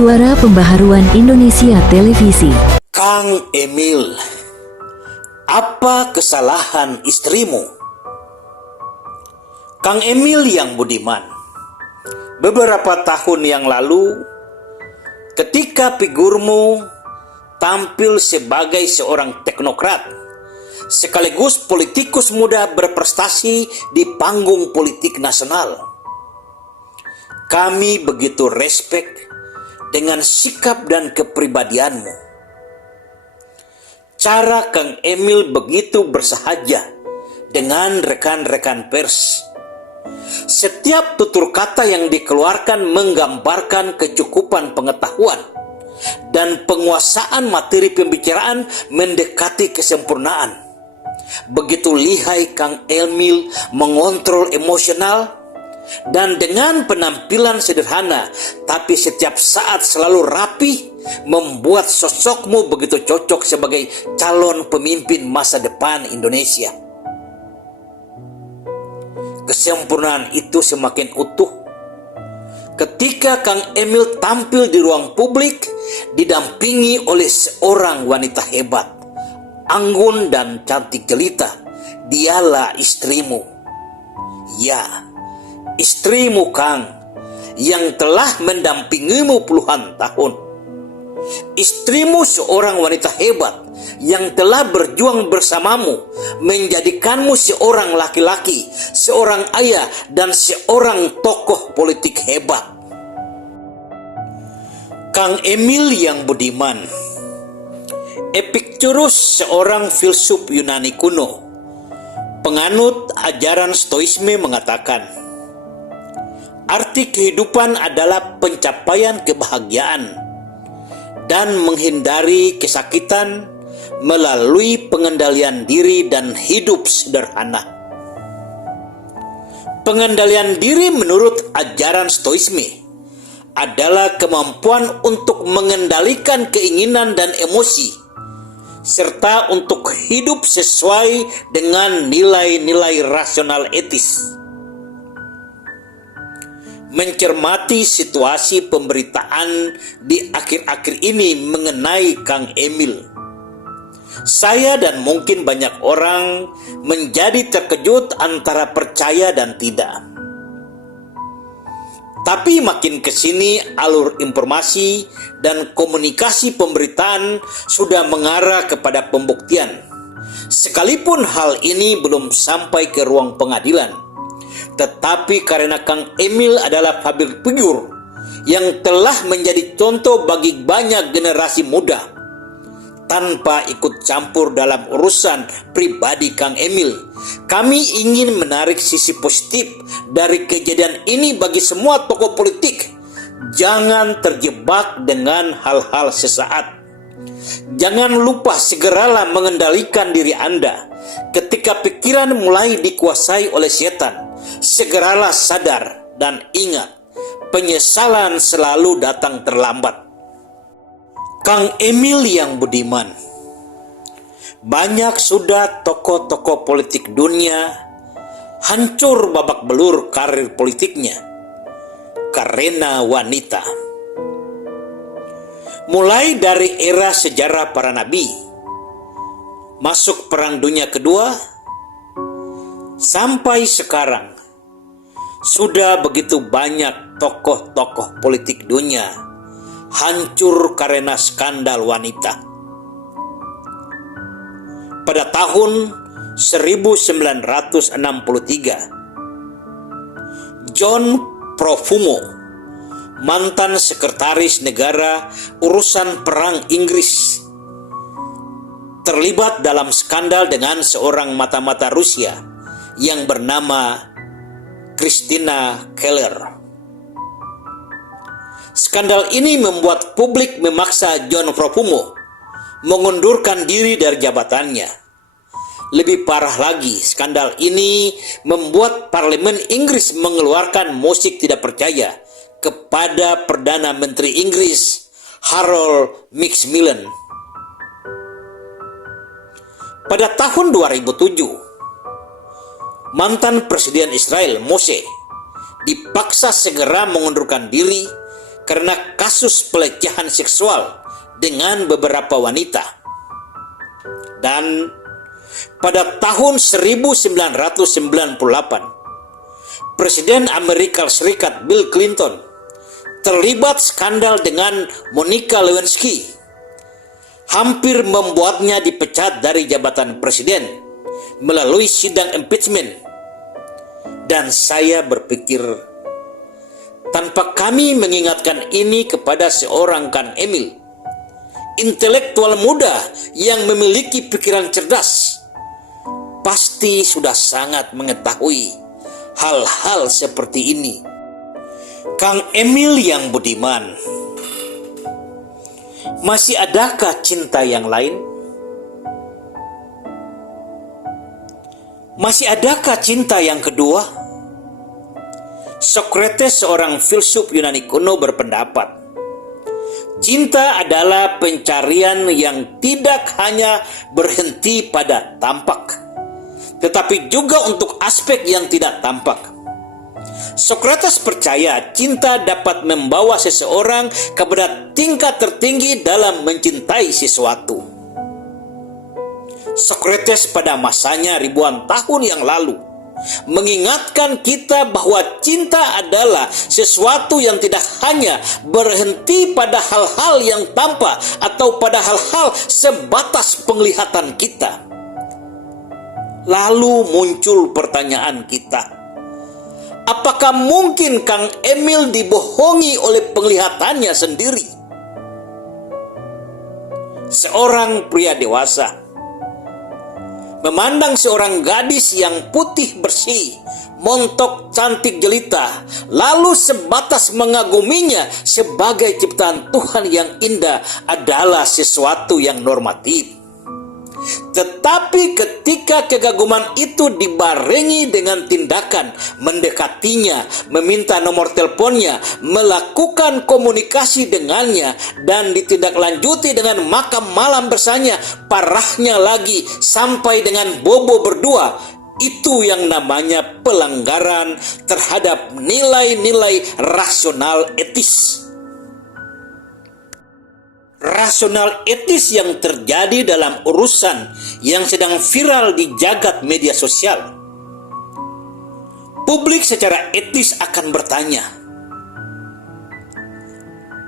Suara Pembaharuan Indonesia Televisi. Kang Emil, apa kesalahan istrimu? Kang Emil yang budiman, beberapa tahun yang lalu, ketika figurmu tampil sebagai seorang teknokrat, sekaligus politikus muda berprestasi di panggung politik nasional, kami begitu respek dengan sikap dan kepribadianmu. Cara Kang Emil begitu bersahaja dengan rekan-rekan pers. Setiap tutur kata yang dikeluarkan menggambarkan kecukupan pengetahuan dan penguasaan materi pembicaraan mendekati kesempurnaan. Begitu lihai Kang Emil mengontrol emosional, dan dengan penampilan sederhana tapi setiap saat selalu rapi, membuat sosokmu begitu cocok sebagai calon pemimpin masa depan Indonesia. Kesempurnaan itu semakin utuh ketika Kang Emil tampil di ruang publik didampingi oleh seorang wanita hebat, anggun dan cantik jelita. Dialah istrimu. Ya, istrimu Kang, yang telah mendampingimu puluhan tahun. Istrimu seorang wanita hebat yang telah berjuang bersamamu, menjadikanmu seorang laki-laki, seorang ayah, dan seorang tokoh politik hebat. Kang Emil yang budiman, Epicurus, seorang filsuf Yunani kuno, penganut ajaran Stoisme, mengatakan, arti kehidupan adalah pencapaian kebahagiaan dan menghindari kesakitan melalui pengendalian diri dan hidup sederhana. Pengendalian diri menurut ajaran Stoisme adalah kemampuan untuk mengendalikan keinginan dan emosi, serta untuk hidup sesuai dengan nilai-nilai rasional etis. Mencermati situasi pemberitaan di akhir-akhir ini mengenai Kang Emil, saya dan mungkin banyak orang menjadi terkejut antara percaya dan tidak. Tapi makin kesini alur informasi dan komunikasi pemberitaan sudah mengarah kepada pembuktian, sekalipun hal ini belum sampai ke ruang pengadilan. Tetapi karena Kang Emil adalah public figure yang telah menjadi contoh bagi banyak generasi muda, tanpa ikut campur dalam urusan pribadi Kang Emil, kami ingin menarik sisi positif dari kejadian ini bagi semua tokoh politik. Jangan terjebak dengan hal-hal sesaat. Jangan lupa segeralah mengendalikan diri Anda. Ketika pikiran mulai dikuasai oleh setan, segeralah sadar dan ingat, penyesalan selalu datang terlambat. Kang Emil yang budiman, banyak sudah tokoh-tokoh politik dunia hancur babak belur karir politiknya karena wanita. Mulai dari era sejarah para nabi, masuk Perang Dunia Kedua, sampai sekarang, sudah begitu banyak tokoh-tokoh politik dunia hancur karena skandal wanita. Pada tahun 1963, John Profumo, mantan sekretaris negara urusan perang Inggris, terlibat dalam skandal dengan seorang mata-mata Rusia yang bernama Christina Keller. Skandal ini membuat publik memaksa John Profumo mengundurkan diri dari jabatannya. Lebih parah lagi, skandal ini membuat parlemen Inggris mengeluarkan mosi tidak percaya kepada Perdana Menteri Inggris Harold Macmillan. Pada tahun 2007, mantan Presiden Israel Moshe dipaksa segera mengundurkan diri karena kasus pelecehan seksual dengan beberapa wanita. Dan pada tahun 1998, Presiden Amerika Serikat Bill Clinton terlibat skandal dengan Monica Lewinsky, hampir membuatnya dipecat dari jabatan presiden melalui sidang impeachment. Dan saya berpikir, tanpa kami mengingatkan ini kepada seorang Kang Emil, intelektual muda yang memiliki pikiran cerdas, pasti sudah sangat mengetahui hal-hal seperti ini. Kang Emil yang budiman, masih adakah cinta yang lain? Masih adakah cinta yang kedua? Socrates, seorang filsuf Yunani kuno, berpendapat, cinta adalah pencarian yang tidak hanya berhenti pada tampak, tetapi juga untuk aspek yang tidak tampak. Socrates percaya cinta dapat membawa seseorang kepada tingkat tertinggi dalam mencintai sesuatu. Socrates pada masanya ribuan tahun yang lalu mengingatkan kita bahwa cinta adalah sesuatu yang tidak hanya berhenti pada hal-hal yang tampak atau pada hal-hal sebatas penglihatan kita. Lalu muncul pertanyaan kita, apakah mungkin Kang Emil dibohongi oleh penglihatannya sendiri? Seorang pria dewasa memandang seorang gadis yang putih bersih, montok cantik jelita, lalu sebatas mengaguminya sebagai ciptaan Tuhan yang indah adalah sesuatu yang normatif. Tetapi ketika kegaguman itu dibarengi dengan tindakan mendekatinya, meminta nomor teleponnya, melakukan komunikasi dengannya, dan ditindaklanjuti dengan makan malam bersamanya, parahnya lagi sampai dengan bobo berdua, itu yang namanya pelanggaran terhadap nilai-nilai rasional etis. Rasional etis yang terjadi dalam urusan yang sedang viral di jagat media sosial. Publik secara etis akan bertanya,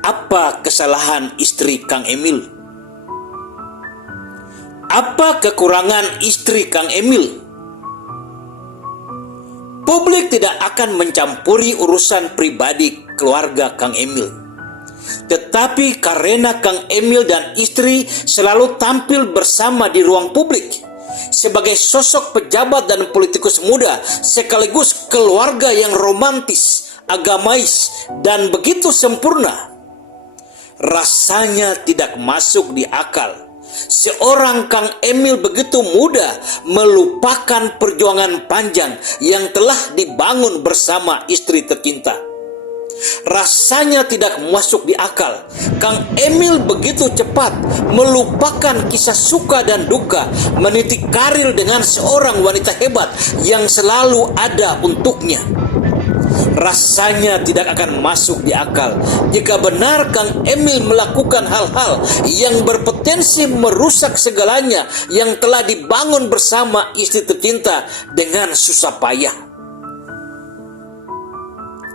apa kesalahan istri Kang Emil? Apa kekurangan istri Kang Emil? Publik tidak akan mencampuri urusan pribadi keluarga Kang Emil. Tetapi karena Kang Emil dan istri selalu tampil bersama di ruang publik sebagai sosok pejabat dan politikus muda, sekaligus keluarga yang romantis, agamais, dan begitu sempurna, rasanya tidak masuk di akal seorang Kang Emil begitu mudah melupakan perjuangan panjang yang telah dibangun bersama istri tercinta. Rasanya tidak masuk di akal Kang Emil begitu cepat melupakan kisah suka dan duka meniti karir dengan seorang wanita hebat yang selalu ada untuknya. Rasanya tidak akan masuk di akal jika benar Kang Emil melakukan hal-hal yang berpotensi merusak segalanya yang telah dibangun bersama istri tercinta dengan susah payah.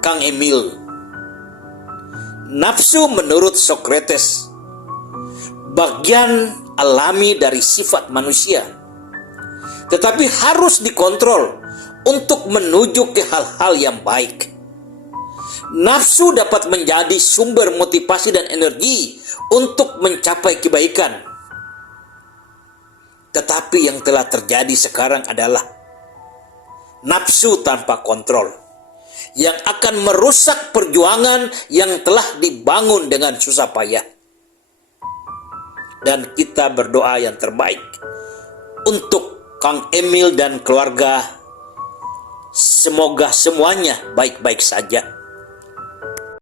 Kang Emil, nafsu menurut Socrates bagian alami dari sifat manusia, tetapi harus dikontrol untuk menuju ke hal-hal yang baik. Nafsu dapat menjadi sumber motivasi dan energi untuk mencapai kebaikan. Tetapi yang telah terjadi sekarang adalah nafsu tanpa kontrol yang akan merusak perjuangan yang telah dibangun dengan susah payah. Dan kita berdoa yang terbaik untuk Kang Emil dan keluarga. Semoga semuanya baik-baik saja.